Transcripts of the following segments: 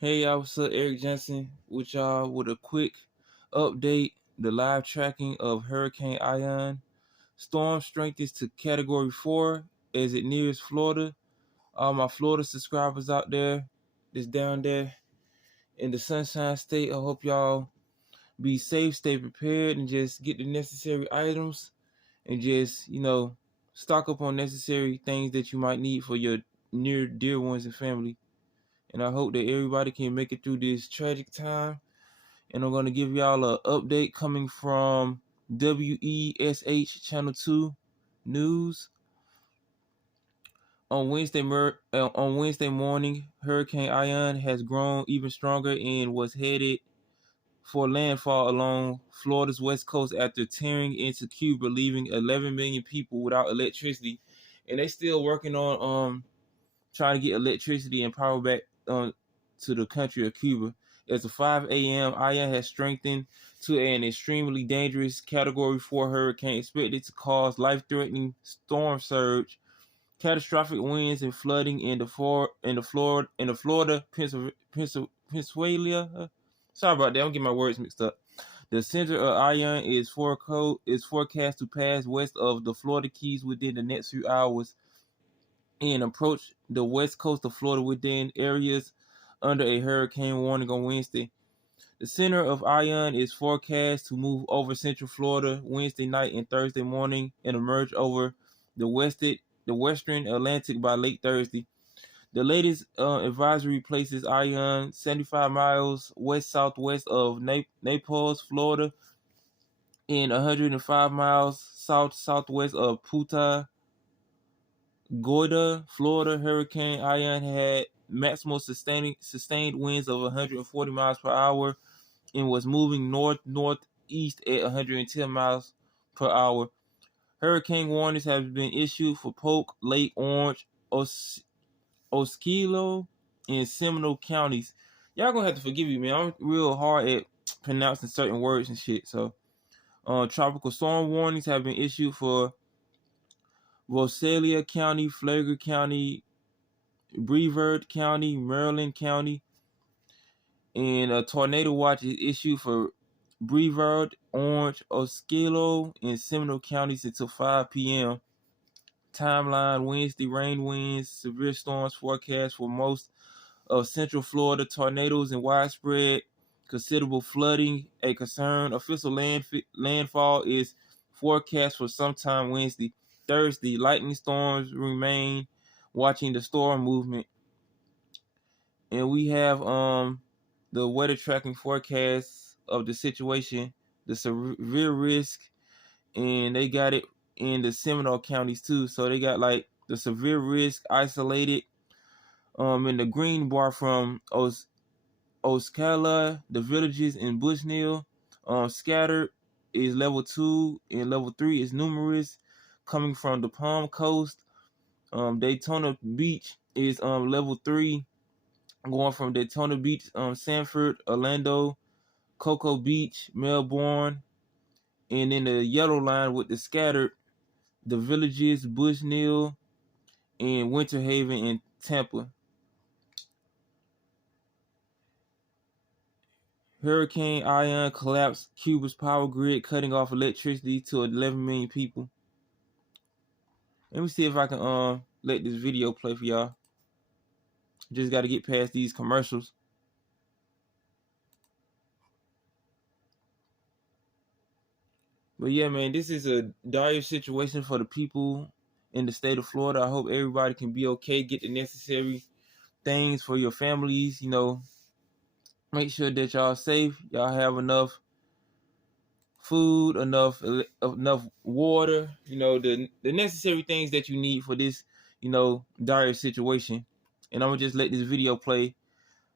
Hey y'all, what's up? Eric Jensen with y'all with a quick update. The live tracking of Hurricane Ian. Storm strengthens to Category 4 as it nears Florida. All my Florida subscribers out there that's down there in the Sunshine State, I hope y'all be safe, stay prepared, and just get the necessary items and just, stock up on necessary things that you might need for your near dear ones and family. And I hope that everybody can make it through this tragic time. And I'm going to give y'all an update coming from WESH Channel 2 News. On Wednesday morning, Hurricane Ian has grown even stronger and was headed for landfall along Florida's west coast after tearing into Cuba, leaving 11 million people without electricity. And they still working on trying to get electricity and power back to the country of Cuba. As of 5 a.m., Ian has strengthened to an extremely dangerous Category 4 hurricane expected to cause life-threatening storm surge, catastrophic winds, and flooding in the Florida, Pennsylvania. Sorry about that. I'm getting my words mixed up. The center of Ian is forecast to pass west of the Florida Keys within the next few hours and approach the west coast of Florida within areas under a hurricane warning on Wednesday. The center of Ian is forecast to move over central Florida Wednesday night and Thursday morning and emerge over the western Atlantic by late Thursday. The latest advisory places Ian 75 miles west-southwest of Naples, Florida, and 105 miles south-southwest of Punta Gorda, Florida. Hurricane Ian had maximum sustained winds of 140 miles per hour and was moving north-northeast at 110 miles per hour. Hurricane warnings have been issued for Polk, Lake Orange, Osceola, and Seminole counties. Y'all gonna have to forgive me, man. I'm real hard at pronouncing certain words and shit. So, tropical storm warnings have been issued for Visalia County, Flagler County, Brevard County, Maryland County, and a tornado watch is issued for Brevard, Orange, Osceola, and Seminole counties until 5 p.m. Timeline: Wednesday, rain winds, severe storms forecast for most of Central Florida, tornadoes and widespread considerable flooding a concern. Official landfall is forecast for sometime Wednesday. Thursday, lightning storms remain, watching the storm movement. And we have the weather tracking forecast of the situation, the severe risk, and they got it in the Seminole counties too. So they got like the severe risk isolated in the green bar from Osceola, the villages in Bushnell. Scattered is level 2 and level 3 is numerous coming from the Palm Coast. Daytona Beach is level 3 going from Daytona Beach, Sanford, Orlando, Cocoa Beach, Melbourne, and then the yellow line with the scattered, the villages, Bushnell, and Winter Haven and Tampa. Hurricane Ian collapsed Cuba's power grid, cutting off electricity to 11 million people. Let me see if I can let this video play for y'all. Just got to get past these commercials. But yeah, man, this is a dire situation for the people in the state of Florida. I hope everybody can be okay, get the necessary things for your families. Make sure that y'all safe. Y'all have enough food, enough water. The necessary things that you need for this, dire situation. And I'm gonna just let this video play.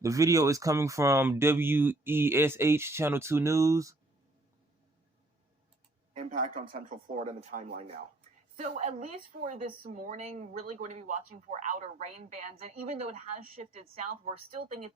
The video is coming from WESH Channel 2 News. Impact on Central Florida in the timeline now. So at least for this morning, really going to be watching for outer rain bands. And even though it has shifted south, we're still thinking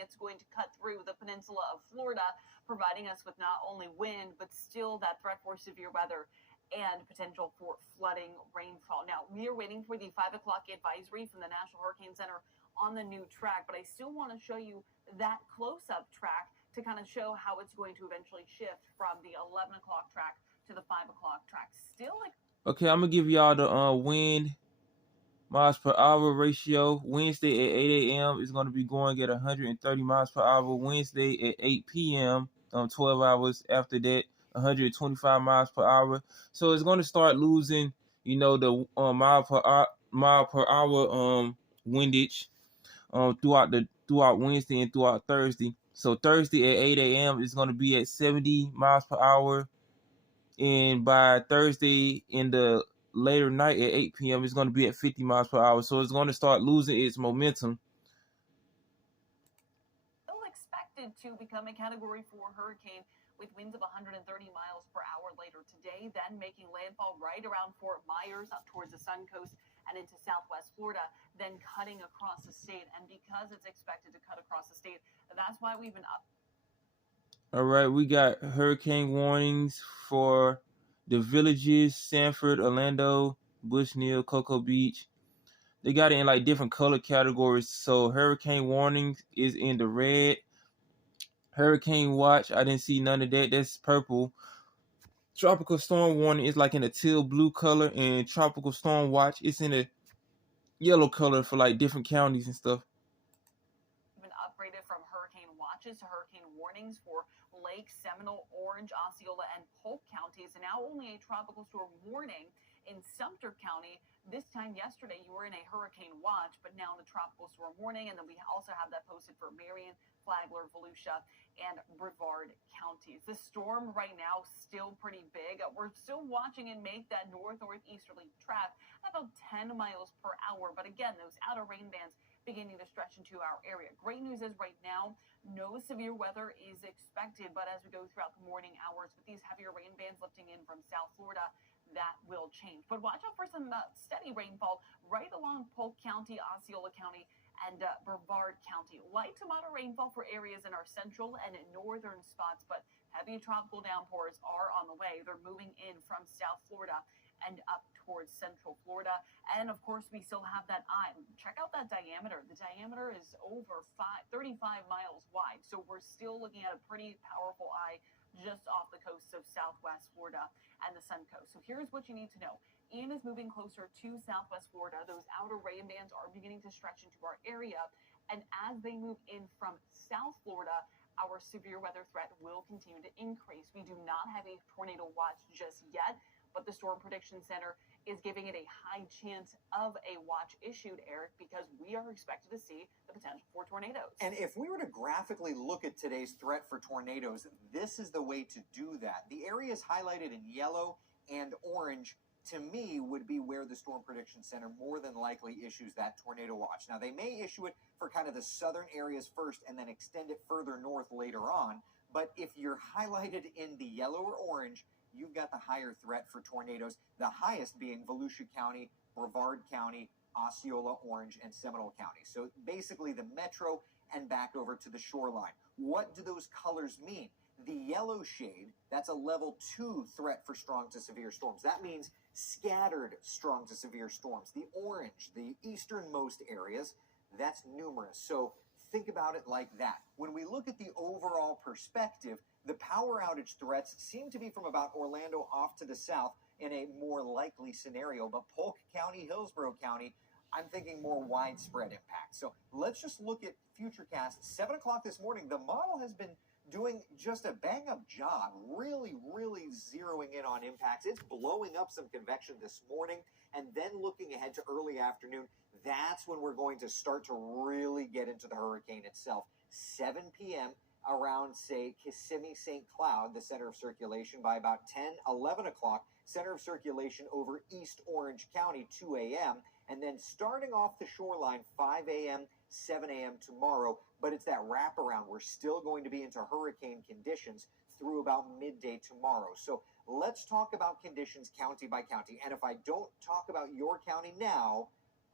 it's going to cut through the peninsula of Florida, providing us with not only wind, but still that threat for severe weather and potential for flooding rainfall. Now, we are waiting for the 5 o'clock advisory from the National Hurricane Center on the new track, but I still want to show you that close-up track to kind of show how it's going to eventually shift from the 11 o'clock track to the 5 o'clock track. Still like. Okay, I'm gonna give y'all the wind miles per hour ratio. Wednesday at 8 a.m. is going to be going at 130 miles per hour. Wednesday at 8 p.m. 12 hours after that, 125 miles per hour. So it's going to start losing, the mile per hour windage throughout Wednesday and throughout Thursday. So Thursday at 8 a.m. is going to be at 70 miles per hour, and by Thursday in the later night at 8 p.m. it's going to be at 50 miles per hour. So it's going to start losing its momentum. Still expected to become a Category 4 hurricane with winds of 130 miles per hour later today, then making landfall right around Fort Myers up towards the Suncoast and into southwest Florida, then cutting across the state. And because it's expected to cut across the state, that's why we've been up. All right, we got hurricane warnings for the Villages, Sanford, Orlando, Bushnell, Cocoa Beach. They got it in like different color categories. So hurricane warnings is in the red. Hurricane watch, I didn't see none of that. That's purple. Tropical storm warning is like in a teal blue color, and tropical storm watch is in a yellow color for like different counties and stuff. Been upgraded from hurricane watches to hurricane warnings for Lake, Seminole, Orange, Osceola, and Polk counties, and now only a tropical storm warning in Sumter County. This time yesterday, you were in a hurricane watch, but now the tropical storm warning. And then we also have that posted for Marion, Flagler, Volusia, and Brevard counties. The storm right now still pretty big. We're still watching it make that northeasterly track about 10 miles per hour. But again, those outer rain bands beginning to stretch into our area. Great news is right now, no severe weather is expected, but as we go throughout the morning hours with these heavier rain bands lifting in from South Florida, that will change. But watch out for some steady rainfall right along Polk County, Osceola County, and Brevard County. Light to moderate rainfall for areas in our central and northern spots, but heavy tropical downpours are on the way. They're moving in from South Florida and up towards central Florida. And of course, we still have that eye. Check out that diameter. The diameter is over 35 miles wide. So we're still looking at a pretty powerful eye just off the coast of southwest Florida and the Suncoast. So here's what you need to know. Ian is moving closer to southwest Florida. Those outer rain bands are beginning to stretch into our area. And as they move in from South Florida, our severe weather threat will continue to increase. We do not have a tornado watch just yet, but the Storm Prediction Center is giving it a high chance of a watch issued, Eric, because we are expected to see the potential for tornadoes. And if we were to graphically look at today's threat for tornadoes, this is the way to do that. The areas highlighted in yellow and orange, to me, would be where the Storm Prediction Center more than likely issues that tornado watch. Now, they may issue it for kind of the southern areas first and then extend it further north later on. But if you're highlighted in the yellow or orange, you've got the higher threat for tornadoes, the highest being Volusia County, Brevard County, Osceola, Orange, and Seminole County. So basically the metro and back over to the shoreline. What do those colors mean? The yellow shade, that's a level 2 threat for strong to severe storms. That means scattered strong to severe storms. The orange, the easternmost areas, that's numerous. So think about it like that. When we look at the overall perspective, the power outage threats seem to be from about Orlando off to the south in a more likely scenario, but Polk County, Hillsborough County, I'm thinking more widespread impact. So let's just look at Futurecast. 7 o'clock this morning, the model has been doing just a bang-up job, really zeroing in on impacts. It's blowing up some convection this morning, and then looking ahead to early afternoon, that's when we're going to start to really get into the hurricane itself. 7 p.m., around, say, Kissimmee, St. Cloud, the center of circulation, by about 11 o'clock, center of circulation over East Orange County, 2 a.m., and then starting off the shoreline, 5 a.m., 7 a.m. tomorrow, but it's that wraparound. We're still going to be into hurricane conditions through about midday tomorrow. So let's talk about conditions county by county, and if I don't talk about your county now,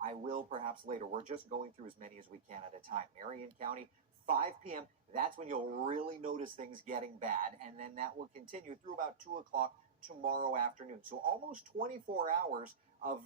I will perhaps later. We're just going through as many as we can at a time. Marion County, 5 p.m., that's when you'll really notice things getting bad, and then that will continue through about 2 o'clock tomorrow afternoon. So almost 24 hours of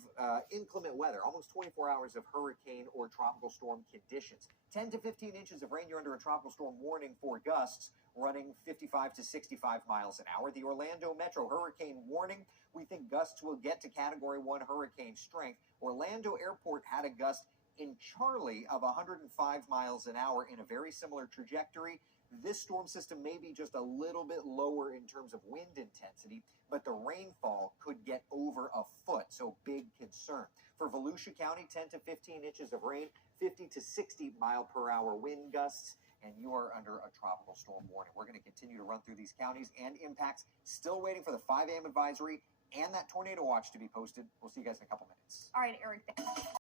inclement weather, almost 24 hours of hurricane or tropical storm conditions. 10 to 15 inches of rain. You're under a tropical storm warning for gusts running 55 to 65 miles an hour. The Orlando Metro hurricane warning. We think gusts will get to Category 1 hurricane strength. Orlando Airport had a gust in Charlie of 105 miles an hour in a very similar trajectory. This storm system may be just a little bit lower in terms of wind intensity, but the rainfall could get over a foot, so big concern. For Volusia County, 10 to 15 inches of rain, 50 to 60 mile per hour wind gusts, and you are under a tropical storm warning. We're going to continue to run through these counties and impacts. Still waiting for the 5 a.m. advisory and that tornado watch to be posted. We'll see you guys in a couple minutes. All right, Eric.